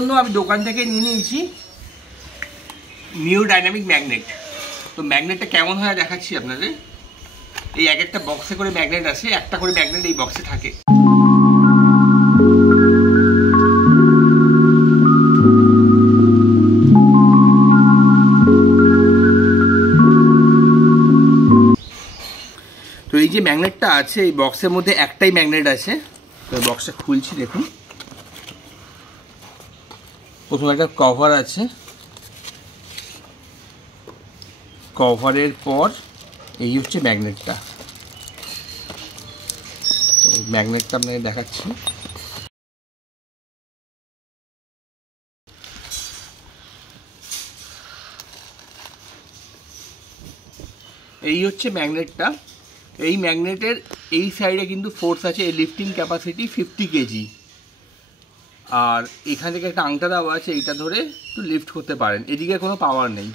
জন্য আমি দোকান থেকে নিয়ে নিয়েছি নিউ ডাইনামিক ম্যাগনেট। তো ম্যাগনেটটা কেমন হয় দেখাচ্ছি আপনাদের। এই এক একটা বক্সে করে ম্যাগনেট আছে, একটা করে ম্যাগনেট এই বক্সে থাকে। তো এই যে ম্যাগনেটটা আছে এই বক্সের মধ্যে একটাই ম্যাগনেট আছে। তো বক্সটা খুলছি, দেখুন প্রথমে একটা কভার আছে, কভারের পর এই হচ্ছে ম্যাগনেটটা। তো ম্যাগনেটটা আপনাকে দেখাচ্ছি। এই হচ্ছে ম্যাগনেটটা। এই ম্যাগনেটের এই সাইডে কিন্তু ফোর্স আছে, এই লিফটিং ক্যাপাসিটি 50 কেজি। আর এখান থেকে একটা আংটা দেওয়া আছে, এইটা ধরে একটু লিফট করতে পারেন, এদিকে কোনো পাওয়ার নেই।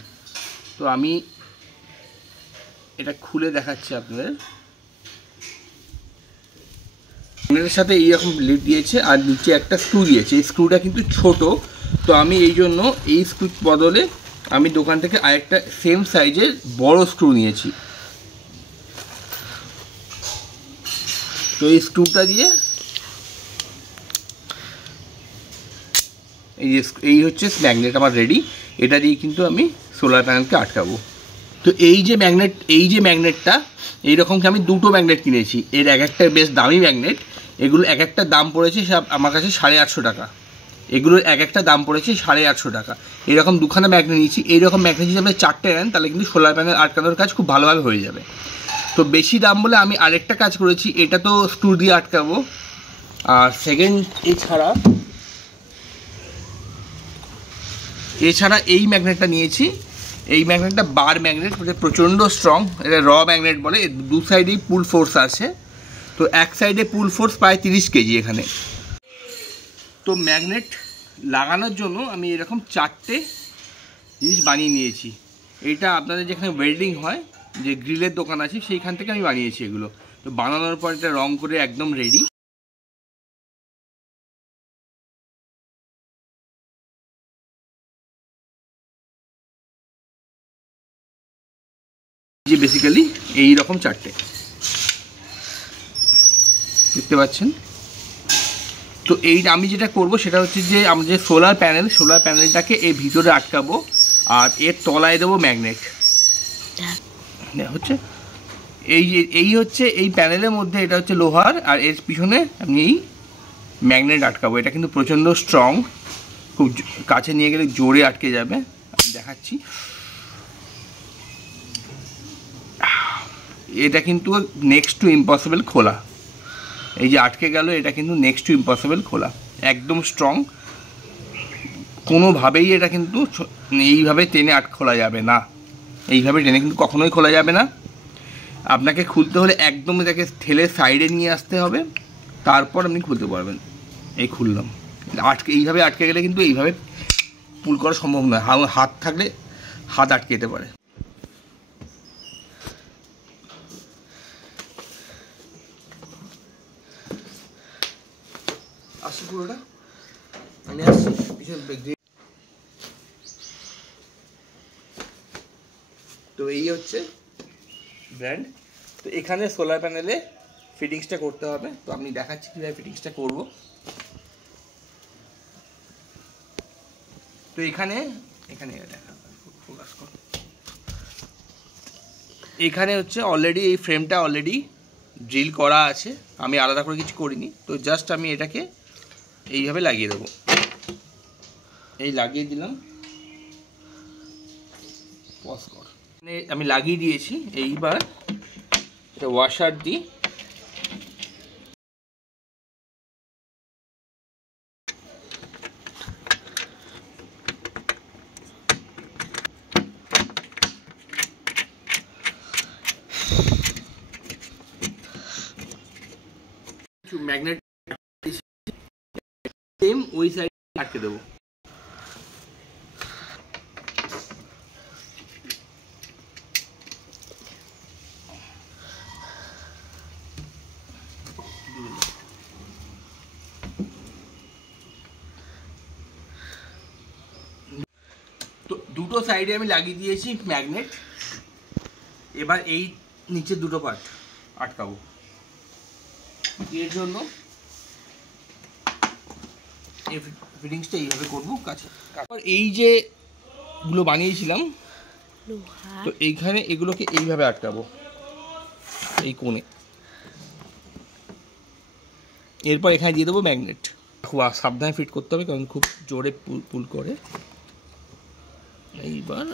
তো আমি এটা খুলে দেখাচ্ছি আপনাদের। ম্যাগনেটের সাথে এইরকম লিফট দিয়েছে আর নিচে একটা স্ক্রু দিয়েছে। এই স্ক্রুটা কিন্তু ছোট, তো আমি এই জন্য এই স্ক্রুর বদলে আমি দোকান থেকে আরেকটা সেম সাইজের বড় স্ক্রু নিয়েছি। তো এই স্ক্রুটা দিয়ে এই হচ্ছে ম্যাগনেট আমার রেডি। এটা দিয়ে কিন্তু আমি সোলার প্যানেলকে আটকাবো। তো এই যে ম্যাগনেটটা এইরকম আমি দুটো ম্যাগনেট কিনেছি। এর এক একটা বেশ দামি ম্যাগনেট। এগুলো এক একটা দাম পড়েছে সব আমার কাছে 850 টাকা। এগুলোর এক একটা দাম পড়েছে 850 টাকা। এরকম দুখানা ম্যাগনেট নিয়েছি। এইরকম ম্যাগনেট যদি আপনি 4টে নেন তাহলে কিন্তু সোলার প্যানেল আটকানোর কাজ খুব ভালোভাবে হয়ে যাবে। তো বেশি দাম বলে আমি আরেকটা কাজ করেছি, এটা তো স্ক্রু দিয়ে আটকাবো। আর সেকেন্ড এছাড়া এই ম্যাগনেটটা নিয়েছি। এই ম্যাগনেটটা বার ম্যাগনেট, প্রচণ্ড স্ট্রং। এটা র ম্যাগনেট বলে। দু সাইডেই পুল ফোর্স আছে। তো এক সাইডে পুল ফোর্স প্রায় 30 কেজি এখানে। তো ম্যাগনেট লাগানোর জন্য আমি এরকম 4টে জিনিস বানিয়ে নিয়েছি। এইটা আপনাদের যেখানে ওয়েল্ডিং হয়, যে গ্রিলের দোকান আছে সেইখান থেকে আমি বানিয়েছি এগুলো। তো বানানোর পর এটা রং করে একদম রেডি। যে বেসিক্যালি এইরকম 4টে দেখতে পাচ্ছেন। তো এই আমি যেটা করব সেটা হচ্ছে যে আমরা যে সোলার প্যানেলটাকে এই ভিতরে আটকাবো আর এর তলায় দেবো ম্যাগনেট। হচ্ছে এই হচ্ছে এই প্যানেলের মধ্যে এটা হচ্ছে লোহার, আর এর পিছনে আমি এই ম্যাগনেট আটকাবো। এটা কিন্তু প্রচণ্ড স্ট্রং, খুব কাছে নিয়ে গেলে জোরে আটকে যাবে। আমি দেখাচ্ছি। এটা কিন্তু নেক্সট টু ইম্পসিবল খোলা। এই যে আটকে গেল, এটা কিন্তু নেক্সট টু ইম্পসিবল খোলা। একদম স্ট্রং, কোনোভাবেই এটা কিন্তু এইভাবে টেনে খোলা যাবে না। এইভাবে টেনে কিন্তু কখনোই খোলা যাবে না। আপনাকে খুলতে হলে একদম এটাকে ঠেলে সাইডে নিয়ে আসতে হবে, তারপর আপনি খুলতে পারবেন। এই খুললাম। এইভাবে আটকে গেলে কিন্তু এইভাবে পুল করা সম্ভব নয়। হাত থাকলে হাত আটকে যেতে পারে। আসছি পুরোটা আমি আসছি পিছনে। তো এই হচ্ছে ব্র্যান্ড। তো এখানে সোলার প্যানেলে ফিটিংসটা করতে হবে। তো আমি দেখাচ্ছি কীভাবে ফিটিংসটা করব। তো এখানে হচ্ছে অলরেডি এই ফ্রেমটা অলরেডি ড্রিল করা আছে, আমি আলাদা করে কিছু করিনি। তো জাস্ট আমি এটাকে এইভাবে লাগিয়ে দেবো। এই লাগিয়ে দিলাম। আমি লাগিয়ে দিয়েছি। এইবার এটা ওয়াশার দিই। ম্যাগনেট সেম ওই সাইডে আটকে দেবো। দুটো সাইডে আমি লাগিয়ে দিয়েছি ম্যাগনেট। এবার এই নিচে দুটো পার্ট আটকাবো। এর জন্য এই ফিটিংসটা এইভাবে করবো কাছে। তারপর এই যে গুলো বানিয়েছিলাম, তো এইখানে এগুলোকে এইভাবে আটকাবো এই কোণে। এরপর এখানে দিয়ে দেবো ম্যাগনেট। খুব সাবধানে ফিট করতে হবে, কারণ খুব জোরে পুল করে। এইবার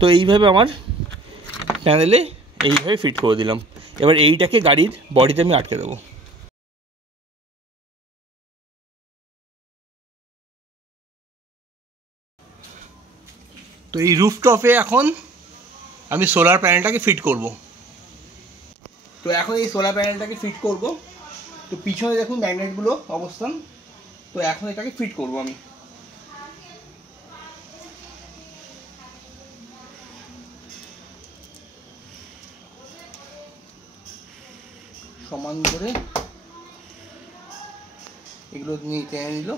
তো এইভাবে আমার প্যানেলে এইভাবে ফিট করে দিলাম। এবার এইটাকে গাড়ির বডিতে আমি আটকে দেবো। তো এই রুফটপে এখন আমি সোলার প্যানেলটাকে ফিট করব। তো এখন এই সোলার প্যানেলটাকে ফিট করব। তো পিছনে দেখুন ম্যাগনেটগুলো অবস্থান। তো এখন এটাকে ফিট করব আমি। সমান করে এগুলো নিয়ে টেনে নিল।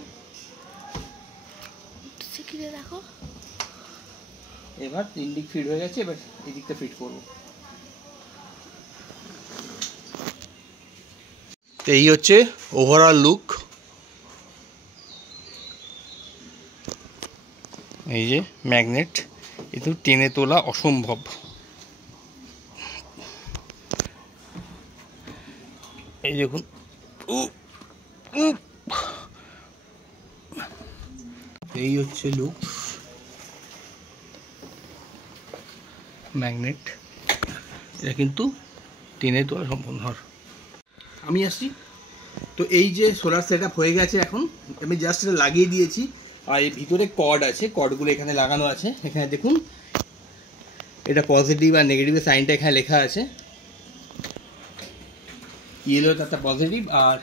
দেখো এবার তিন দিক ফিট হয়ে গেছে, এবার এই দিকটা ফিট করব। তো এই হচ্ছে ওভারঅল লুক। এই যে ম্যাগনেট, কিন্তু টেনে তোলা অসম্ভব। এই দেখুন, এই হচ্ছে লুক ম্যাগনেট। এটা কিন্তু টেনে তোলা সম্পূর্ণ। আমি আসছি। তো এই যে সোলার সেট আপ হয়ে গেছে, এখন আমি জাস্ট এটা লাগিয়ে দিয়েছি। আর এই ভিতরে কর্ড আছে, কর্ডগুলো এখানে লাগানো আছে। এখানে দেখুন এটা পজিটিভ আর নেগেটিভের সাইনটা এখানে লেখা আছে। ইয়েলো তারটা পজিটিভ, আর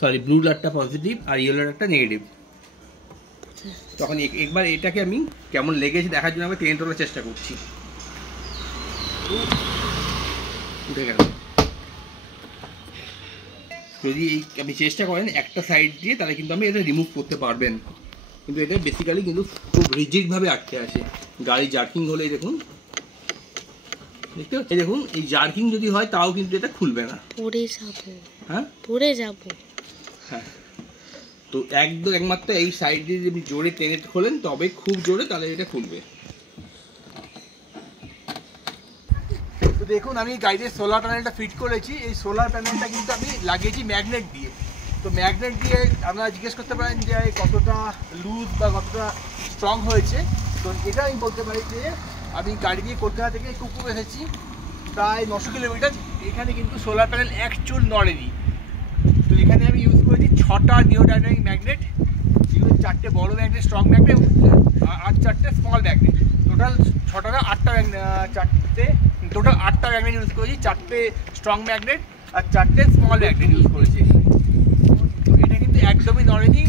সরি ব্লু লাইটটা পজিটিভ আর ইয়েলো লাইটটা নেগেটিভ। তখন একবার এটাকে আমি কেমন লেগেছে দেখার জন্য আমি টেনে তোলার চেষ্টা করছি। উঠে গেল। যদি এই আপনি চেষ্টা করেন একটা সাইড দিয়ে, তাহলে কিন্তু আমি এটা রিমুভ করতে পারবেন। কিন্তু এটা বেসিক্যালি কিন্তু খুব রিজিডভাবে আটকে আছে। গাড়ি জার্কিং হলে দেখুন, দেখতে পাচ্ছি, দেখুন এই জার্কিং যদি হয় তাও কিন্তু এটা খুলবে না। পড়ে যাব। হ্যাঁ পড়ে যাব। হ্যাঁ, তো একমাত্র এই সাইড দিয়ে যদি জোরে টেনে খোলেন, তবে খুব জোরে, তাহলে এটা খুলবে। তো দেখুন আমি গাড়িতে সোলার প্যানেলটা ফিট করেছি। এই সোলার প্যানেলটা কিন্তু আমি লাগিয়েছি ম্যাগনেট দিয়ে। তো ম্যাগনেট দিয়ে আপনারা জিজ্ঞেস করতে পারেন যে কতটা লুজ বা কতটা স্ট্রং হয়েছে। তো এটা আমি বলতে পারি যে আমি গাড়ি দিয়ে কলকাতা থেকে কুকুর এসেছি প্রায় 900 কিলোমিটার। এখানে কিন্তু সোলার প্যানেল এক চুল নড়েনি। তো এখানে আমি ইউজ করেছি 6টা নিওডাইনামিক ম্যাগনেট। এগুলো 4টে বড় ম্যাগনেট, স্ট্রং ম্যাগনেট, আর 4টে স্মল ম্যাগনেট। টোটাল 6টা না 8টা টোটাল 8টা ম্যাগনেট ইউজ করেছি। 4টে স্ট্রং ম্যাগনেট আর 4টে স্মল ম্যাগনেট ইউজ করেছি। তো এটা কিন্তু একদমই নড়েনি।